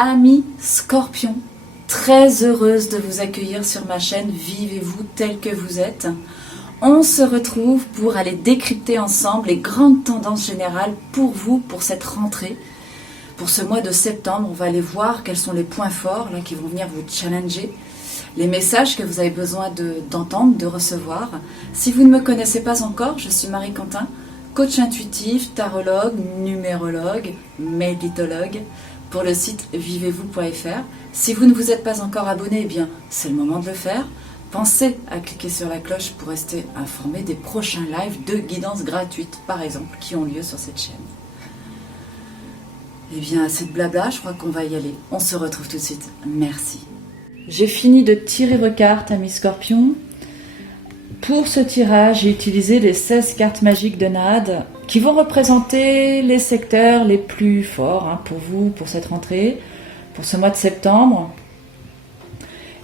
Amis Scorpions, très heureuse de vous accueillir sur ma chaîne Vivez-vous tel que vous êtes. On se retrouve pour aller décrypter ensemble les grandes tendances générales pour vous, pour cette rentrée. Pour ce mois de septembre, on va aller voir quels sont les points forts là, qui vont venir vous challenger, les messages que vous avez besoin d'entendre, de recevoir. Si vous ne me connaissez pas encore, je suis Marie Quentin, coach intuitif, tarologue, numérologue, méditologue, pour le site vivez-vous.fr. Si vous ne vous êtes pas encore abonné, eh bien, c'est le moment de le faire. Pensez à cliquer sur la cloche pour rester informé des prochains lives de guidance gratuite, par exemple, qui ont lieu sur cette chaîne. Eh bien, assez de blabla, je crois qu'on va y aller. On se retrouve tout de suite. Merci. J'ai fini de tirer vos cartes, amis Scorpions. Pour ce tirage, j'ai utilisé les 16 cartes magiques de Nade qui vont représenter les secteurs les plus forts pour vous, pour cette rentrée, pour ce mois de septembre.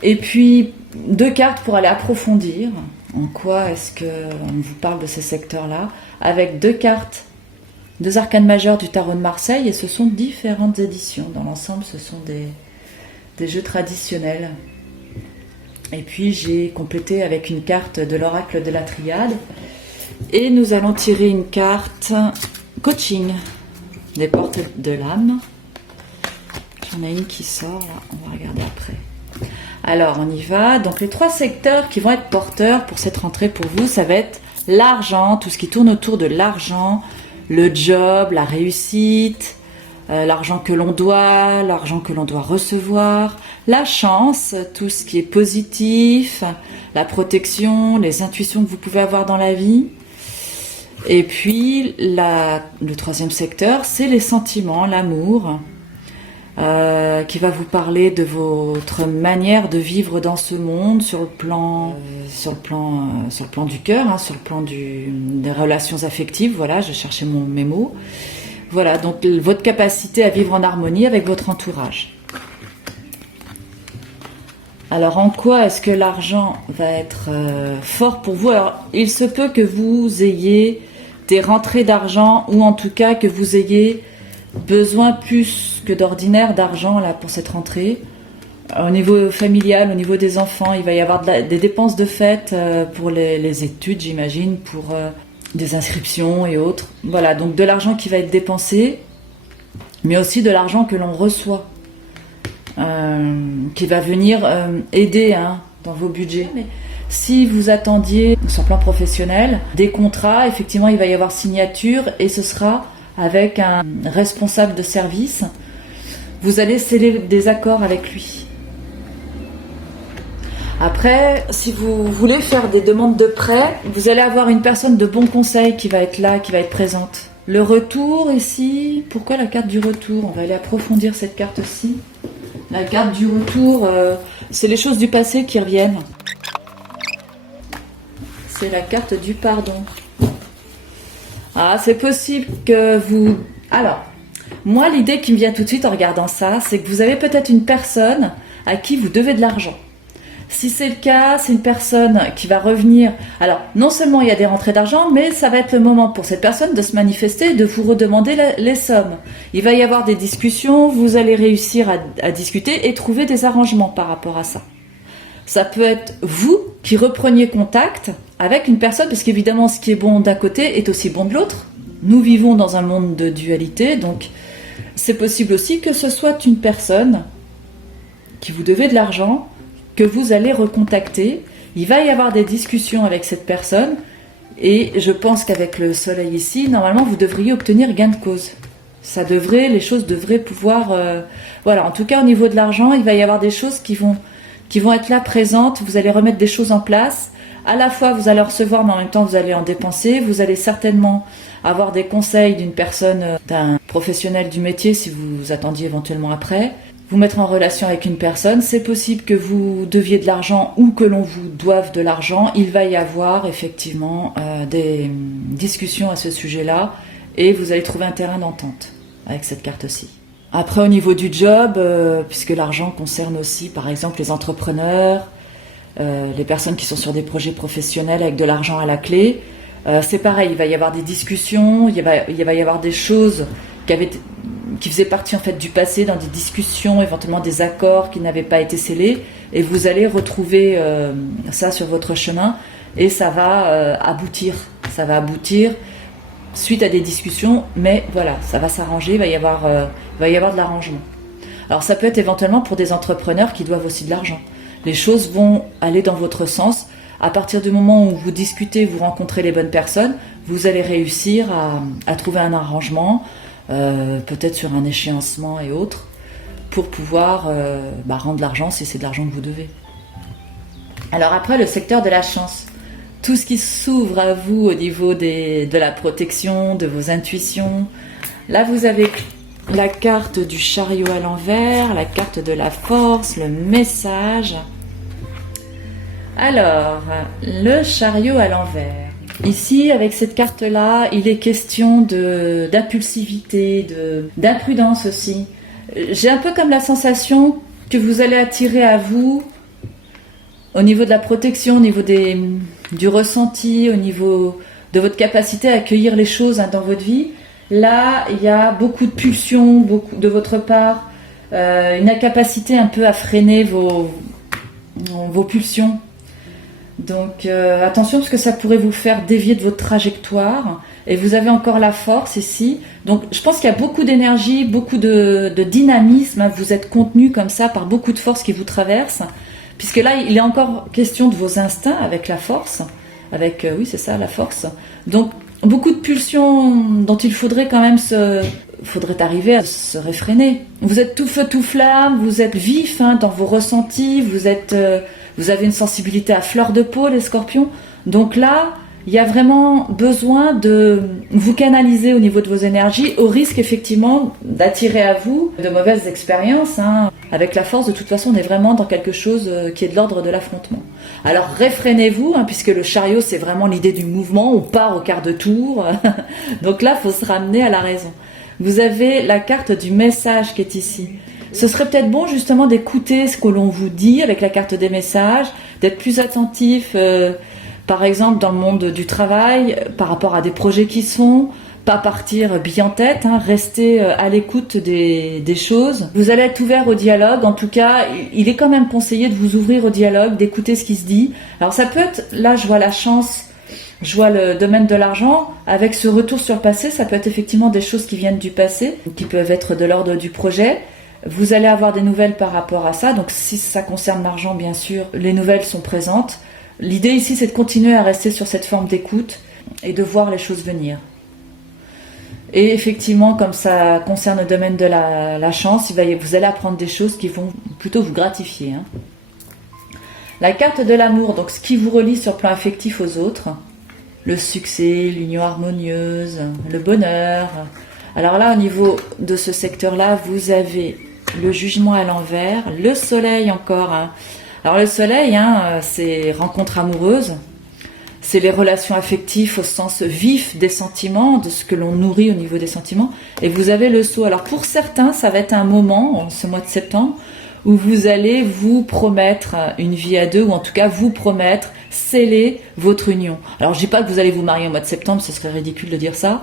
Et puis, 2 cartes pour aller approfondir en quoi est-ce qu'on vous parle de ces secteurs-là, avec 2 cartes, 2 arcanes majeures du tarot de Marseille, et ce sont différentes éditions. Dans l'ensemble, ce sont des jeux traditionnels. Et puis, j'ai complété avec une carte de l'oracle de la Triade. Et nous allons tirer une carte coaching des portes de l'âme. J'en ai une qui sort, là, on va regarder après. Alors, on y va. Donc, les 3 secteurs qui vont être porteurs pour cette rentrée pour vous, ça va être l'argent, tout ce qui tourne autour de l'argent, le job, la réussite, l'argent que l'on doit, l'argent que l'on doit recevoir, la chance, tout ce qui est positif, la protection, les intuitions que vous pouvez avoir dans la vie. Et puis, le 3e secteur, c'est les sentiments, l'amour, qui va vous parler de votre manière de vivre dans ce monde sur le plan du cœur, sur le plan des relations affectives. Voilà, je cherchais mes mots. Voilà, donc votre capacité à vivre en harmonie avec votre entourage. Alors, en quoi est-ce que l'argent va être fort pour vous? Alors, il se peut que vous ayez des rentrées d'argent, ou en tout cas que vous ayez besoin plus que d'ordinaire d'argent là pour cette rentrée. Au niveau familial, au niveau des enfants, il va y avoir des dépenses de fête pour les études, j'imagine, pour des inscriptions et autres. Voilà, donc de l'argent qui va être dépensé, mais aussi de l'argent que l'on reçoit, qui va venir aider dans vos budgets. Mais si vous attendiez, sur le plan professionnel, des contrats, effectivement, il va y avoir signature, et ce sera avec un responsable de service. Vous allez sceller des accords avec lui. Après, si vous voulez faire des demandes de prêt, vous allez avoir une personne de bon conseil qui va être là, qui va être présente. Le retour ici, pourquoi la carte du retour? On va aller approfondir cette carte-ci. La carte du retour, c'est les choses du passé qui reviennent. C'est la carte du pardon. Ah, c'est possible que vous... Alors, moi, l'idée qui me vient tout de suite en regardant ça, c'est que vous avez peut-être une personne à qui vous devez de l'argent. Si c'est le cas, c'est une personne qui va revenir. Alors, non seulement il y a des rentrées d'argent, mais ça va être le moment pour cette personne de se manifester et de vous redemander les sommes. Il va y avoir des discussions, vous allez réussir à discuter et trouver des arrangements par rapport à ça. Ça peut être vous qui repreniez contact avec une personne, parce qu'évidemment, ce qui est bon d'un côté est aussi bon de l'autre. Nous vivons dans un monde de dualité, donc c'est possible aussi que ce soit une personne qui vous devait de l'argent, que vous allez recontacter. Il va y avoir des discussions avec cette personne, et je pense qu'avec le soleil ici, normalement, vous devriez obtenir gain de cause. Les choses devraient pouvoir... Voilà, en tout cas, au niveau de l'argent, il va y avoir des choses qui vont être là présentes. Vous allez remettre des choses en place. À la fois, vous allez recevoir, mais en même temps, vous allez en dépenser. Vous allez certainement avoir des conseils d'une personne, d'un professionnel du métier, si vous attendiez éventuellement après. Vous mettre en relation avec une personne. C'est possible que vous deviez de l'argent ou que l'on vous doive de l'argent. Il va y avoir effectivement des discussions à ce sujet-là, et vous allez trouver un terrain d'entente avec cette carte-ci. Après, au niveau du job, puisque l'argent concerne aussi, par exemple, les entrepreneurs, les personnes qui sont sur des projets professionnels avec de l'argent à la clé, c'est pareil, il va y avoir des discussions, il va y avoir des choses qui faisait partie en fait du passé, dans des discussions, éventuellement des accords qui n'avaient pas été scellés, et vous allez retrouver ça sur votre chemin, et ça va aboutir. Ça va aboutir suite à des discussions, mais voilà, ça va s'arranger, il va y avoir de l'arrangement. Alors ça peut être éventuellement pour des entrepreneurs qui doivent aussi de l'argent. Les choses vont aller dans votre sens. À partir du moment où vous discutez, vous rencontrez les bonnes personnes, vous allez réussir à trouver un arrangement, peut-être sur un échéancement et autres, pour pouvoir rendre l'argent si c'est de l'argent que vous devez. Alors après, le secteur de la chance. Tout ce qui s'ouvre à vous au niveau de la protection, de vos intuitions. Là, vous avez la carte du chariot à l'envers, la carte de la force, le message. Alors, le chariot à l'envers. Ici, avec cette carte-là, il est question d'impulsivité, d'imprudence aussi. J'ai un peu comme la sensation que vous allez attirer à vous, au niveau de la protection, au niveau du ressenti, au niveau de votre capacité à accueillir les choses dans votre vie. Là, il y a beaucoup de pulsions, beaucoup de votre part, une incapacité un peu à freiner vos pulsions. Donc attention parce que ça pourrait vous faire dévier de votre trajectoire. Et vous avez encore la force ici. Donc je pense qu'il y a beaucoup d'énergie, beaucoup de dynamisme. Vous êtes contenu comme ça par beaucoup de force qui vous traverse. Puisque là, il est encore question de vos instincts avec la force. Oui, c'est ça, la force. Donc beaucoup de pulsions dont il faudrait quand même faudrait arriver à se réfréner. Vous êtes tout feu, tout flamme, vous êtes vif dans vos ressentis, vous avez une sensibilité à fleur de peau, les scorpions. Donc là, il y a vraiment besoin de vous canaliser au niveau de vos énergies, au risque effectivement d'attirer à vous de mauvaises expériences. Avec la force, de toute façon, on est vraiment dans quelque chose qui est de l'ordre de l'affrontement. Alors réfrénez-vous, puisque le chariot, c'est vraiment l'idée du mouvement, on part au quart de tour. Donc là, il faut se ramener à la raison. Vous avez la carte du message qui est ici. Ce serait peut-être bon justement d'écouter ce que l'on vous dit avec la carte des messages, d'être plus attentif, par exemple dans le monde du travail, par rapport à des projets qui se font, pas partir bille en tête, rester à l'écoute des choses. Vous allez être ouvert au dialogue, en tout cas, il est quand même conseillé de vous ouvrir au dialogue, d'écouter ce qui se dit. Alors ça peut être, là je vois la chance, je vois le domaine de l'argent, avec ce retour sur le passé, ça peut être effectivement des choses qui viennent du passé, qui peuvent être de l'ordre du projet. Vous allez avoir des nouvelles par rapport à ça, donc si ça concerne l'argent, bien sûr, les nouvelles sont présentes. L'idée ici, c'est de continuer à rester sur cette forme d'écoute et de voir les choses venir. Et effectivement, comme ça concerne le domaine de la chance, vous allez apprendre des choses qui vont plutôt vous gratifier. La carte de l'amour, donc ce qui vous relie sur le plan affectif aux autres, le succès, l'union harmonieuse, le bonheur. Alors là, au niveau de ce secteur-là, vous avez le jugement à l'envers, le soleil encore. Alors le soleil, c'est rencontre amoureuse, c'est les relations affectives au sens vif des sentiments, de ce que l'on nourrit au niveau des sentiments. Et vous avez le sceau. Alors pour certains, ça va être un moment, ce mois de septembre, où vous allez vous promettre une vie à deux, ou en tout cas vous promettre, sceller votre union. Alors je dis pas que vous allez vous marier au mois de septembre, ce serait ridicule de dire ça,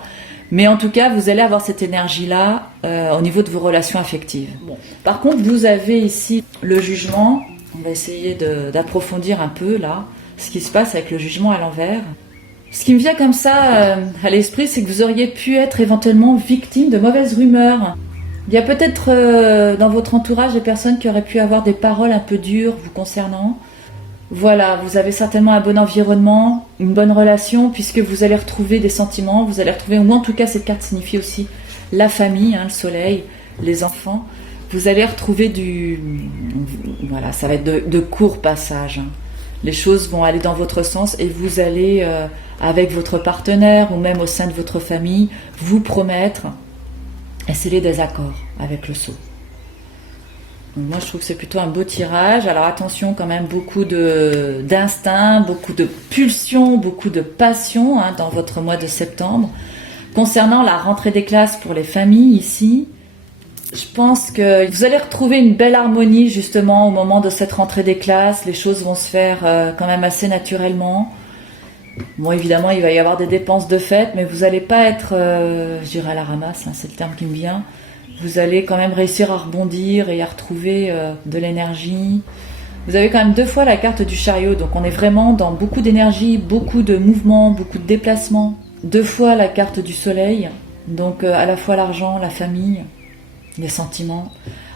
mais en tout cas vous allez avoir cette énergie-là au niveau de vos relations affectives. Bon. Par contre, vous avez ici le jugement. On va essayer d'approfondir un peu là ce qui se passe avec le jugement à l'envers. Ce qui me vient comme ça à l'esprit, c'est que vous auriez pu être éventuellement victime de mauvaises rumeurs. Il y a peut-être dans votre entourage des personnes qui auraient pu avoir des paroles un peu dures vous concernant. Voilà, vous avez certainement un bon environnement, une bonne relation, puisque vous allez retrouver des sentiments, vous allez retrouver, ou en tout cas cette carte signifie aussi la famille, le soleil, les enfants. Vous allez retrouver voilà, ça va être de courts passages. Les choses vont aller dans votre sens et vous allez, avec votre partenaire ou même au sein de votre famille, vous promettre et sceller des accords avec le sceau. Donc moi, je trouve que c'est plutôt un beau tirage. Alors attention quand même, beaucoup d'instinct, beaucoup de pulsions, beaucoup de passion dans votre mois de septembre. Concernant la rentrée des classes pour les familles ici, je pense que vous allez retrouver une belle harmonie justement au moment de cette rentrée des classes. Les choses vont se faire quand même assez naturellement. Bon, évidemment, il va y avoir des dépenses de fête, mais vous n'allez pas être, je dirais, à la ramasse, c'est le terme qui me vient. Vous allez quand même réussir à rebondir et à retrouver de l'énergie. Vous avez quand même 2 fois la carte du chariot, donc on est vraiment dans beaucoup d'énergie, beaucoup de mouvements, beaucoup de déplacements. 2 fois la carte du soleil, donc à la fois l'argent, la famille, les sentiments.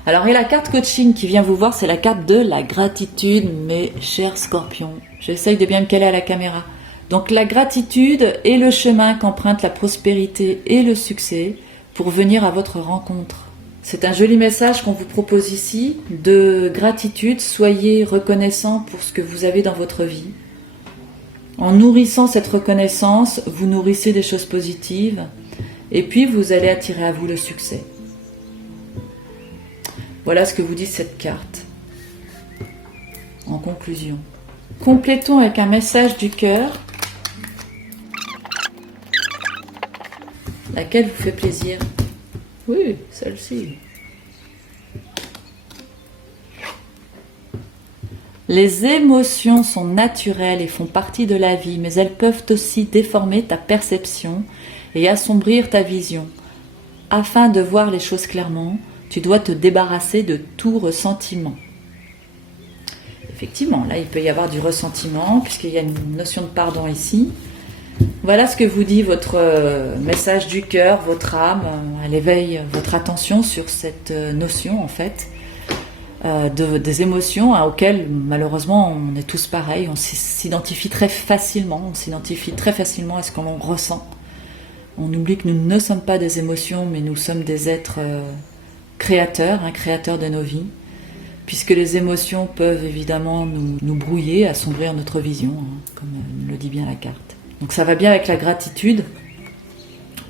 Alors, et la carte coaching qui vient vous voir, c'est la carte de la gratitude, mes chers scorpions. J'essaye de bien me caler à la caméra. Donc, la gratitude est le chemin qu'emprunte la prospérité et le succès pour venir à votre rencontre. C'est un joli message qu'on vous propose ici, de gratitude. Soyez reconnaissant pour ce que vous avez dans votre vie. En nourrissant cette reconnaissance, vous nourrissez des choses positives et puis vous allez attirer à vous le succès. Voilà ce que vous dit cette carte. En conclusion, complétons avec un message du cœur, laquelle vous fait plaisir. Oui, celle-ci. Les émotions sont naturelles et font partie de la vie, mais elles peuvent aussi déformer ta perception et assombrir ta vision. Afin de voir les choses clairement, tu dois te débarrasser de tout ressentiment. Effectivement, là, il peut y avoir du ressentiment, puisqu'il y a une notion de pardon ici. Voilà ce que vous dit votre message du cœur, votre âme. Elle éveille votre attention sur cette notion, en fait, des émotions auxquelles, malheureusement, on est tous pareils. On s'identifie très facilement. On s'identifie très facilement à ce qu'on ressent. On oublie que nous ne sommes pas des émotions, mais nous sommes des êtres créateurs, créateurs de nos vies, puisque les émotions peuvent évidemment nous brouiller, assombrir notre vision, comme le dit bien la carte. Donc ça va bien avec la gratitude.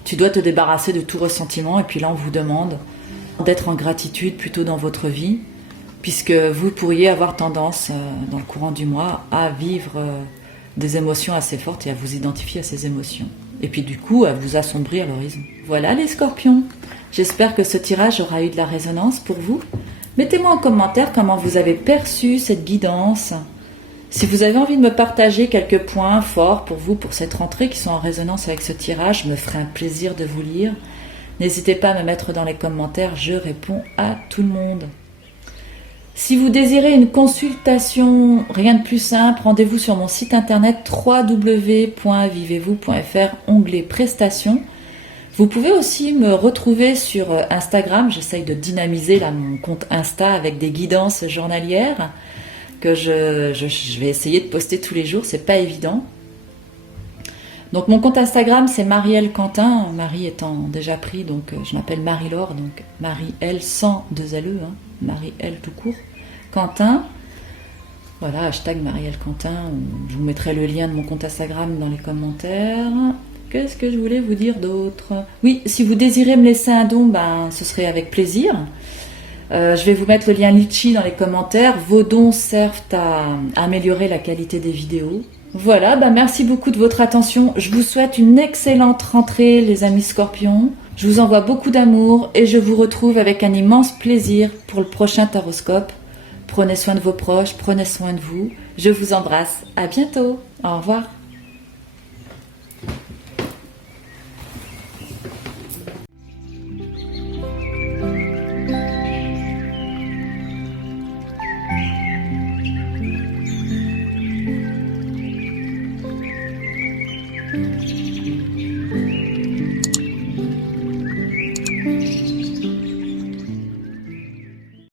Tu dois te débarrasser de tout ressentiment, et puis là on vous demande d'être en gratitude plutôt dans votre vie, puisque vous pourriez avoir tendance, dans le courant du mois, à vivre des émotions assez fortes et à vous identifier à ces émotions. Et puis du coup, à vous assombrir l'horizon. Voilà les scorpions. J'espère que ce tirage aura eu de la résonance pour vous. Mettez-moi en commentaire comment vous avez perçu cette guidance. Si vous avez envie de me partager quelques points forts pour vous, pour cette rentrée, qui sont en résonance avec ce tirage, je me ferai un plaisir de vous lire. N'hésitez pas à me mettre dans les commentaires, je réponds à tout le monde. Si vous désirez une consultation, rien de plus simple, rendez-vous sur mon site internet www.vivez-vous.fr, onglet prestations. Vous pouvez aussi me retrouver sur Instagram. J'essaye de dynamiser là, mon compte Insta avec des guidances journalières que je vais essayer de poster tous les jours. C'est pas évident. Donc mon compte Instagram c'est Marie-L Quentin, Marie étant déjà pris, donc je m'appelle Marie-Laure, donc Marie-L sans 2 LE, Marie-L tout court, Quentin. Voilà, hashtag Marie-L Quentin. Je vous mettrai le lien de mon compte Instagram dans les commentaires. Qu'est-ce que je voulais vous dire d'autre? Oui, si vous désirez me laisser un don, ce serait avec plaisir. Je vais vous mettre le lien Litchi dans les commentaires. Vos dons servent à améliorer la qualité des vidéos. Voilà, merci beaucoup de votre attention. Je vous souhaite une excellente rentrée, les amis scorpions. Je vous envoie beaucoup d'amour et je vous retrouve avec un immense plaisir pour le prochain taroscope. Prenez soin de vos proches, prenez soin de vous. Je vous embrasse. À bientôt. Au revoir.